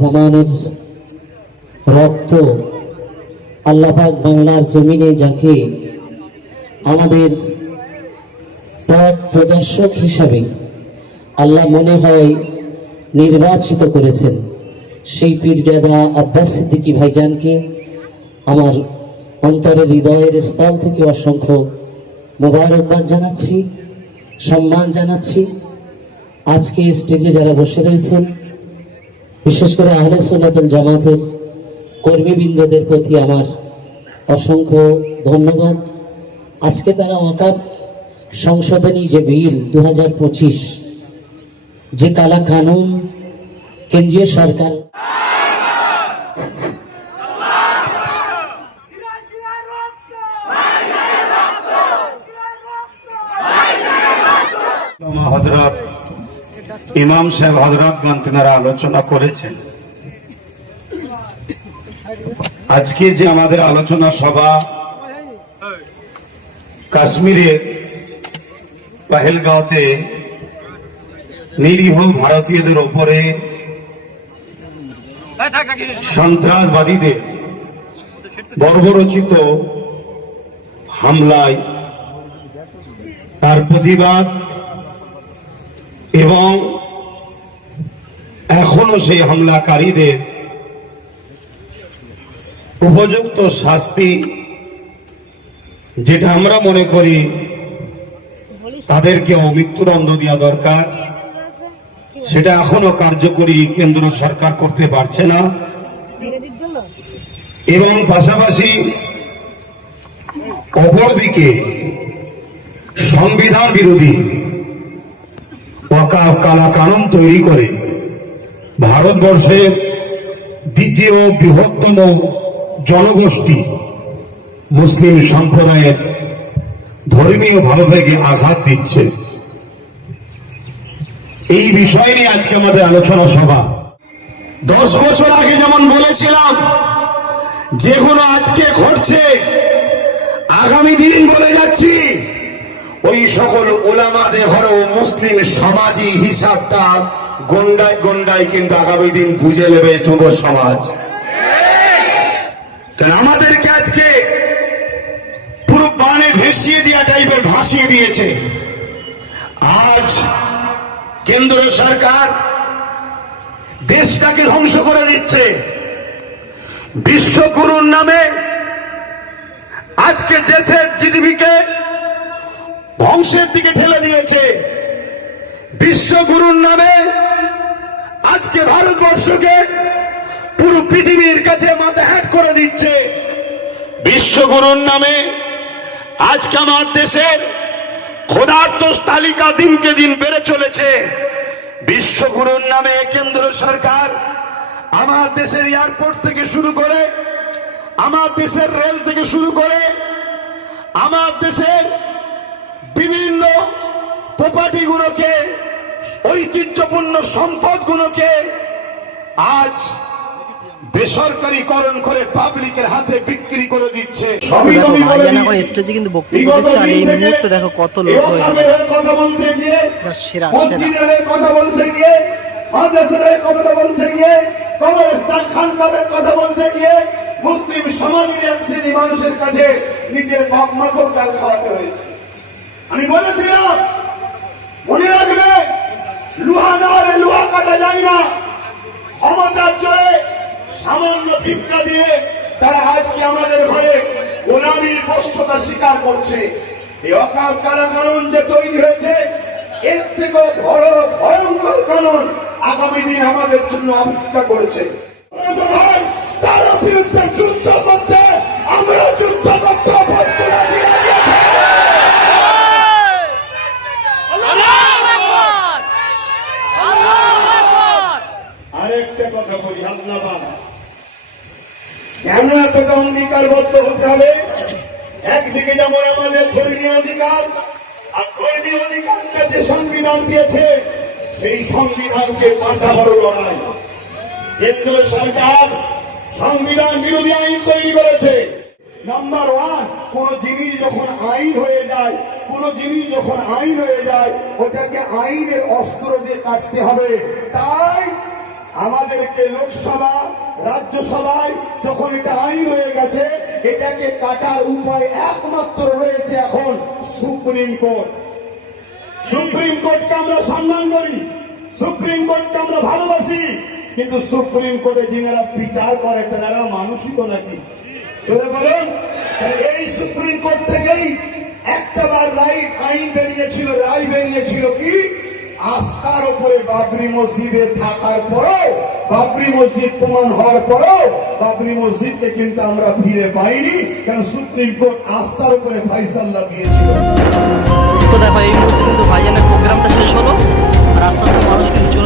জামানের রক্ত আল্লাপাক বাংলার জমিনে যাকে আমাদের পথ প্রদর্শক হিসাবে আল্লাহ মনে হয় নির্বাচিত করেছেন, সেই পীরবেদা আব্বাস সিদ্দিকী ভাইজানকে আমার অন্তরের হৃদয়ের স্থল থেকে অসংখ্য মোবারকবাদ জানাচ্ছি, সম্মান জানাচ্ছি। আজকে স্টেজে যারা বসে রয়েছেন বিশেষ করে আহলে সুন্নাতুল জামাতের কর্মীবৃন্দদের প্রতি আমার অসংখ্য ধন্যবাদ। আজকে তারা অকাপ সংশোধনী যে বিল দু হাজার পঁচিশ, যে কালা কানুন কেন্দ্রীয় সরকার শিরায় রক্ত শিরায় রক্ত হজরত ইমাম সাহেব হজরতগণ তেনারা আলোচনা করেছেন। আজকে যে আমাদের আলোচনা সভা কাশ্মীরের পাহেলগাঁওতে নিরীহ ভারতীয়দের ওপরে সন্ত্রাসবাদীদের বর্বরচিত হামলায় তার প্রতিবাদ এবং এখনও সেই হামলাকারীদের উপযুক্ত শাস্তি যেটা আমরা মনে করি তাদেরকে মৃত্যুদণ্ড দেওয়া দরকার। সেটা এখনও কার্যকরী কেন্দ্র সরকার করতে পারছে না। এবং পাশাপাশি অপরদিকে সংবিধান বিরোধী ওয়াকাফ কালা কানুন তৈরি করে। ভারতবর্ষের দ্বিতীয় বৃহত্তম জনগোষ্ঠী মুসলিম সম্প্রদায়ের ধর্মীয় ভালোভাগে আঘাত দিচ্ছে। এই বিষয় নিয়ে আজকে আমাদের আলোচনা সভা। দশ বছর আগে যেমন বলেছিলাম, যেগুলো আজকে ঘটছে, আগামী দিন বলে যাচ্ছি। ওই সকল ওলামাদের ঘরেও মুসলিম সমাজই হিসাবটা গন্ডায় গন্ডায় কিন্তু আগামী দিন বুঝে নেবে যুব সমাজ। আমাদেরকে আজকে পুরো বানে ভেসিয়ে দেওয়া টাইপের ভাসিয়ে দিয়েছে। আজ কেন্দ্র সরকার দেশটাকে ধ্বংস করে দিচ্ছে। বিশ্বগুরুর নামে আজকে দেশের জিডিপিকে ধ্বংসের দিকে ঠেলে দিয়েছে। বিশ্বগুরুর নামে আজকে ভারতবর্ষকে পুরো পৃথিবীর কাছে মাথা হ্যাট করে দিচ্ছে। বিশ্বগুরুর নামে আজকে আমার দেশের ক্ষুধার্ত তালিকা দিনকে দিন বেড়ে চলেছে। বিশ্বগুরুর নামে কেন্দ্র সরকার আমার দেশের এয়ারপোর্ট থেকে শুরু করে, আমার দেশের রেল থেকে শুরু করে, আমার দেশের প্রপার্টি গুলোকে ঐতিহ্যপূর্ণ সম্পদ গুলোকে আজ বেসরকারীকরণ করে পাবলিকের হাতে বিক্রি করে দিচ্ছে। দেখো তুমি বলে ভাইজান এখন দিয়েছি। স্টেজে কিন্তু বক্তব্য দিচ্ছে আর এই মুহূর্তে দেখো কত লোক কথা বলতে গিয়ে সেরা, কথা বলতে গিয়ে মাদ্রাসার কথা বলতে গিয়ে কবরস্থান খানকাবের কথা বলতে গিয়ে মুসলিম সমাজের এক শ্রেণি মানুষের কাছে নিজের বাপ মাকেও খাওয়াতে হয়েছে। আমি বলেছিলাম মনে রাখবে, লুহা না হলে লুহা কাটা যায় না। ক্ষমতার জয়ে সামান্য ভিক্ষা দিয়ে তারা আজকে আমাদের ঘরে গোলামীর বস্ততা স্বীকার করছে। এই অকাল কালা কানুন যে তৈরি হয়েছে, এর থেকেও বড় ভয়ঙ্কর কানুন আগামী দিন আমাদের জন্য অপেক্ষা করেছে। তার বিরুদ্ধে যুদ্ধ আরেকটা কথা বলি আপনার কেন এতটা অঙ্গীকারবদ্ধ হতে হবে? একদিকে যেমন আমাদের ধর্মীয় অধিকার, আর ধর্মীয় অধিকারটা যে সংবিধান দিয়েছে, সেই সংবিধানকে বাঁচা বড় লড়াই। কেন্দ্র সরকার সংবিধান বিরোধী আইন তৈরি করেছে। নাম্বার ওয়ান কোন জিনিস যখন আইন হয়ে যায়, কোন জিনিস যখন আইন হয়ে যায়, ওটাকে আইনের অস্ত্র দিয়ে কাটতে হবে। তাই আমাদেরকে লোকসভা, রাজ্যসভায় যখন এটা আইন হয়ে গেছে, এটাকে কাটার উপায় একমাত্র রয়েছে এখন সুপ্রিম কোর্ট। সুপ্রিম কোর্টকে আমরা সম্মান করি, সুপ্রিম কোর্টকে আমরা ভালোবাসি, কিন্তু সুপ্রিম কোর্টে যিনারা বিচার করে, তারা মানুষই তো নাকি? এই সুপ্রিম কোর্ট থেকেই একটা বার রাইট আইন বেরিয়েছিল, রায় বেরিয়েছিল কি? আস্থার উপরে বাবরি মসজিদে থাকার পরেও, বাবরি মসজিদ প্রমাণ হওয়ার পরেও, বাবরি মসজিদকে কিন্তু আমরা ফিরে পাইনি, কারণ সুপ্রিম কোর্ট আস্থার উপরে ফাইসাল্লা লাগিয়েছিল। তো দেখো, এই মুহূর্তে কিন্তু ভাইজানের প্রোগ্রামটা শেষ হলো, আর মানুষ কিন্তু